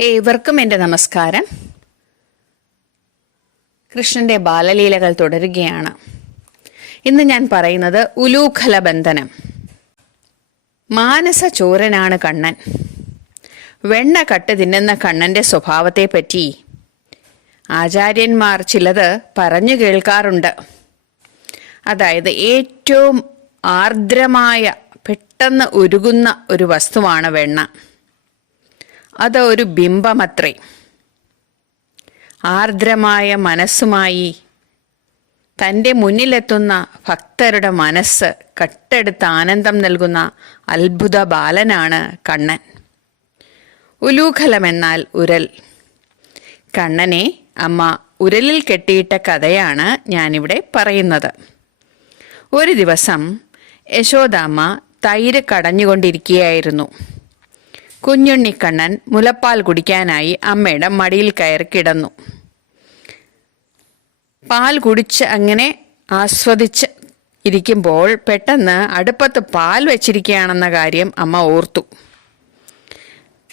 ഏവർക്കും എന്റെ നമസ്കാരം. കൃഷ്ണന്റെ ബാലലീലകൾ തുടരുകയാണ്. ഇന്ന് ഞാൻ പറയുന്നത് ഉലൂഖല ബന്ധനം മാനസ ചോരനാണ് കണ്ണൻ. വെണ്ണ കട്ട് തിന്നുന്ന കണ്ണന്റെ സ്വഭാവത്തെപ്പറ്റി ആചാര്യന്മാർ ചിലത് പറഞ്ഞു കേൾക്കാറുണ്ട്. അതായത് ഏറ്റവും ആർദ്രമായ പെട്ടെന്ന് ഉരുകുന്ന ഒരു വസ്തുവാണ് വെണ്ണ. അത് ഒരു ബിംബമത്രേ. ആർദ്രമായ മനസ്സുമായി തന്റെ മുന്നിലെത്തുന്ന ഭക്തരുടെ മനസ്സ് കട്ടെടുത്ത് ആനന്ദം നൽകുന്ന അത്ഭുത ബാലനാണ് കണ്ണൻ. ഉലൂഖലമെന്നാൽ ഉരൽ. കണ്ണനെ അമ്മ ഉരലിൽ കെട്ടിയിട്ട കഥയാണ് ഞാനിവിടെ പറയുന്നത്. ഒരു ദിവസം യശോദാമ്മ തൈര് കടഞ്ഞുകൊണ്ടിരിക്കുകയായിരുന്നു. കുഞ്ഞുണ്ണിക്കണ്ണൻ മുലപ്പാൽ കുടിക്കാനായി അമ്മയുടെ മടിയിൽ കയറി കിടന്നു. പാൽ കുടിച്ച് അങ്ങനെ ആസ്വദിച്ച് ഇരിക്കുമ്പോൾ പെട്ടെന്ന് അടുപ്പത്ത് പാൽ വെച്ചിരിക്കുകയാണെന്ന കാര്യം അമ്മ ഓർത്തു.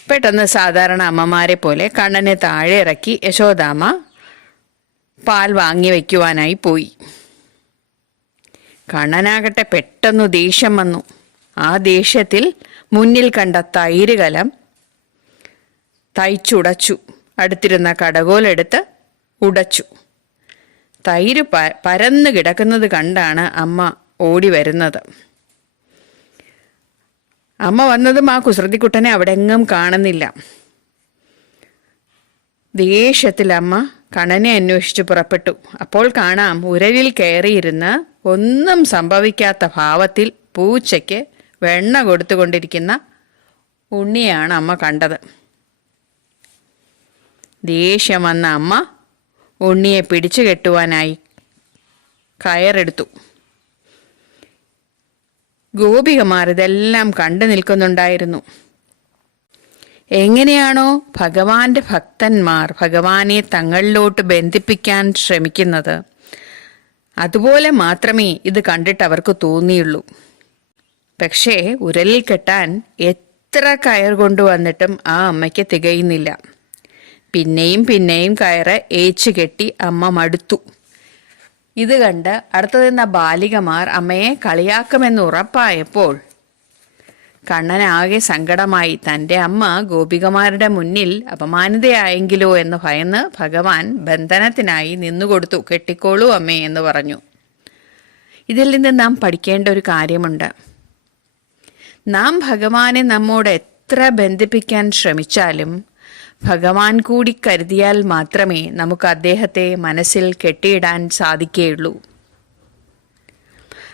പെട്ടെന്ന് സാധാരണ അമ്മമാരെ പോലെ കണ്ണനെ താഴെ ഇറക്കി യശോദാമ്മ പാൽ വാങ്ങി വയ്ക്കുവാനായി പോയി. കണ്ണനാകട്ടെ പെട്ടെന്ന് ദേഷ്യം വന്നു. ആ ദേഷ്യത്തിൽ മുന്നിൽ കണ്ട തൈര് കലം തയ്ച്ചുടച്ചു അടുത്തിരുന്ന കടകോലെടുത്ത് ഉടച്ചു. തൈര് പ പരന്നു കിടക്കുന്നത് കണ്ടാണ് അമ്മ ഓടി വരുന്നത്. അമ്മ വന്നതും ആ കുസൃതിക്കുട്ടനെ അവിടെങ്ങും കാണുന്നില്ല. ദേഷ്യത്തിൽ അമ്മ കണനെ അന്വേഷിച്ച് പുറപ്പെട്ടു. അപ്പോൾ കാണാം ഉരലിൽ കയറിയിരുന്ന് ഒന്നും സംഭവിക്കാത്ത ഭാവത്തിൽ പൂച്ചയ്ക്ക് വെണ്ണ കൊടുത്തുകൊണ്ടിരിക്കുന്ന ഉണ്ണിയാണ് അമ്മ കണ്ടത്. ദേഷ്യം വന്ന അമ്മ ഉണ്ണിയെ പിടിച്ചു കെട്ടുവാനായി കയറെടുത്തു. ഗോപികമാർ ഇതെല്ലാം കണ്ടു നിൽക്കുന്നുണ്ടായിരുന്നു. എങ്ങനെയാണോ ഭഗവാന്റെ ഭക്തന്മാർ ഭഗവാനെ തങ്ങളിലോട്ട് ബന്ധിപ്പിക്കാൻ ശ്രമിക്കുന്നത്. അതുപോലെ മാത്രമേ ഇത് കണ്ടിട്ട് അവർക്ക് തോന്നിയുള്ളൂ. പക്ഷേ ഉരലിൽ കെട്ടാൻ എത്ര കയർ കൊണ്ടുവന്നിട്ടും ആ അമ്മയ്ക്ക് തികയുന്നില്ല. പിന്നെയും പിന്നെയും കയറ് ഏച്ചു കെട്ടി അമ്മ മടുത്തു. ഇത് കണ്ട് അടുത്തു നിന്ന ബാലികമാർ അമ്മയെ കളിയാക്കുമെന്ന് ഉറപ്പായപ്പോൾ കണ്ണനാകെ സങ്കടമായി. തന്റെ അമ്മ ഗോപികമാരുടെ മുന്നിൽ അപമാനിതയായെങ്കിലോ എന്ന് ഭയന്ന് ഭഗവാൻ ബന്ധനത്തിനായി നിന്നുകൊടുത്തു. കെട്ടിക്കോളൂ അമ്മേ എന്ന് പറഞ്ഞു. ഇതിൽ നിന്ന് നാം പഠിക്കേണ്ട ഒരു കാര്യമുണ്ട്. നാം ഭഗവാനെ നമ്മോട് എത്ര ബന്ധിപ്പിക്കാൻ ശ്രമിച്ചാലും ഭഗവാൻ കൂടി കരുതിയാൽ മാത്രമേ നമുക്ക് അദ്ദേഹത്തെ മനസ്സിൽ കെട്ടിയിടാൻ സാധിക്കുകയുള്ളൂ.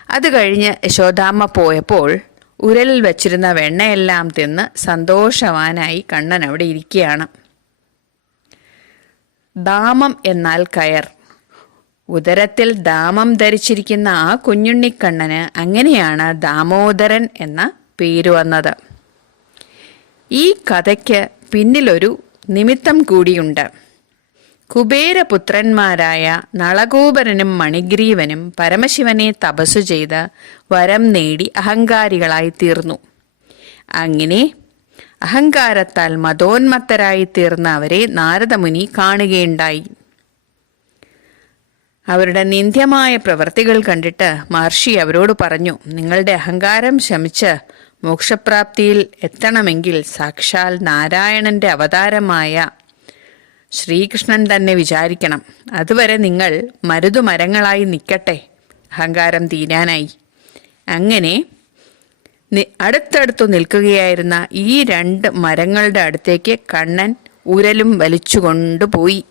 അത് കഴിഞ്ഞ് യശോദാമ്മ പോയപ്പോൾ ഉരലിൽ വച്ചിരുന്ന വെണ്ണയെല്ലാം തിന്ന് സന്തോഷവാനായി കണ്ണൻ അവിടെ ഇരിക്കുകയാണ്. ദാമം എന്നാൽ കയർ. ഉദരത്തിൽ ദാമം ധരിച്ചിരിക്കുന്ന ആ കുഞ്ഞുണ്ണിക്കണ്ണന് അങ്ങനെയാണ് ദാമോദരൻ എന്ന പേര് വന്നത്. ഈ കഥയ്ക്ക് പിന്നിലൊരു നിമിത്തം കൂടിയുണ്ട്. കുബേരപുത്രന്മാരായ നളകൂപരനും മണിഗ്രീവനും പരമശിവനെ തപസ്സു ചെയ്ത് വരം നേടി അഹങ്കാരികളായി തീർന്നു. അങ്ങനെ അഹങ്കാരത്താൽ മതോന്മത്തരായി തീർന്ന അവരെ നാരദമുനി കാണുകയുണ്ടായി. അവരുടെ നിന്ദ്യമായ പ്രവൃത്തികൾ കണ്ടിട്ട് മഹർഷി അവരോട് പറഞ്ഞു നിങ്ങളുടെ അഹങ്കാരം ശമിച്ച് മോക്ഷപ്രാപ്തിയിൽ എത്തണമെങ്കിൽ സാക്ഷാൽ നാരായണന്റെ അവതാരമായ ശ്രീകൃഷ്ണൻ തന്നെ വിചാരിക്കണം. അതുവരെ നിങ്ങൾ മരുതുമരങ്ങളായി നിൽക്കട്ടെ. അഹങ്കാരം തീരാനായി. അങ്ങനെ അടുത്തടുത്തു നിൽക്കുകയായിരുന്ന ഈ രണ്ട് മരങ്ങളുടെ അടുത്തേക്ക് കണ്ണൻ ഉരലും വലിച്ചുകൊണ്ടുപോയി.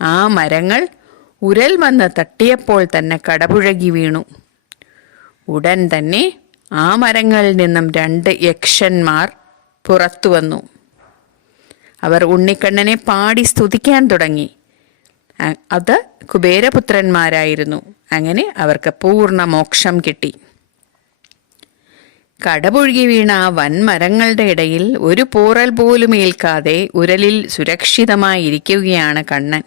ആ മരങ്ങൾ ഉരൽ വന്ന് തട്ടിയപ്പോൾ തന്നെ കടപുഴകി വീണു. ഉടൻ തന്നെ ആ മരങ്ങളിൽ നിന്നും രണ്ട് യക്ഷന്മാർ പുറത്തു വന്നു. അവർ ഉണ്ണിക്കണ്ണനെ പാടി സ്തുതിക്കാൻ തുടങ്ങി. അത് കുബേരപുത്രന്മാരായിരുന്നു. അങ്ങനെ അവർക്ക് പൂർണ മോക്ഷം കിട്ടി. കടപുഴുകി വീണ ആ വൻമരങ്ങളുടെ ഇടയിൽ ഒരു പോറൽ പോലും ഏൽക്കാതെ ഉരലിൽ സുരക്ഷിതമായി ഇരിക്കുകയാണ് കണ്ണൻ.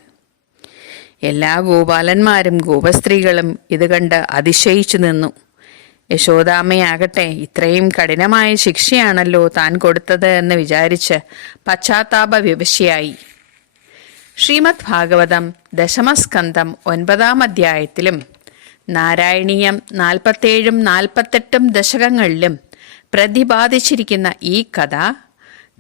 എല്ലാ ഗോപാലന്മാരും ഗോപസ്ത്രീകളും ഇത് കണ്ട് അതിശയിച്ചു നിന്നു. യശോദാമ്മയാകട്ടെ ഇത്രയും കഠിനമായ ശിക്ഷയാണല്ലോ താൻ കൊടുത്തത് എന്ന് വിചാരിച്ച് പശ്ചാത്താപ വിവശയായി. ശ്രീമദ് ഭാഗവതം ദശമസ്കന്ധം ഒൻപതാം അധ്യായത്തിലും നാരായണീയം നാൽപ്പത്തേഴും നാൽപ്പത്തെട്ടും ദശകങ്ങളിലും പ്രതിപാദിച്ചിരിക്കുന്ന ഈ കഥ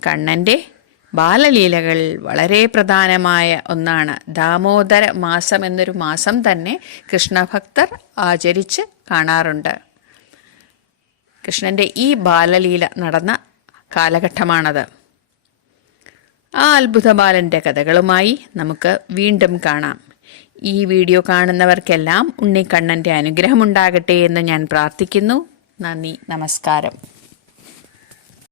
കണ്ണന്റെ ബാലലീലകൾ വളരെ പ്രധാനമായ ഒന്നാണ്. ദാമോദര മാസം എന്നൊരു മാസം തന്നെ കൃഷ്ണഭക്തർ ആചരിച്ച് കാണാറുണ്ട്. കൃഷ്ണന്റെ ഈ ബാലലീല നടന്ന കാലഘട്ടമാണത്. ആ അത്ഭുത ബാലന്റെ കഥകളുമായി നമുക്ക് വീണ്ടും കാണാം. ഈ വീഡിയോ കാണുന്നവർക്കെല്ലാം ഉണ്ണിക്കണ്ണന്റെ അനുഗ്രഹമുണ്ടാകട്ടെ എന്ന് ഞാൻ പ്രാർത്ഥിക്കുന്നു. നന്ദി നമസ്കാരം.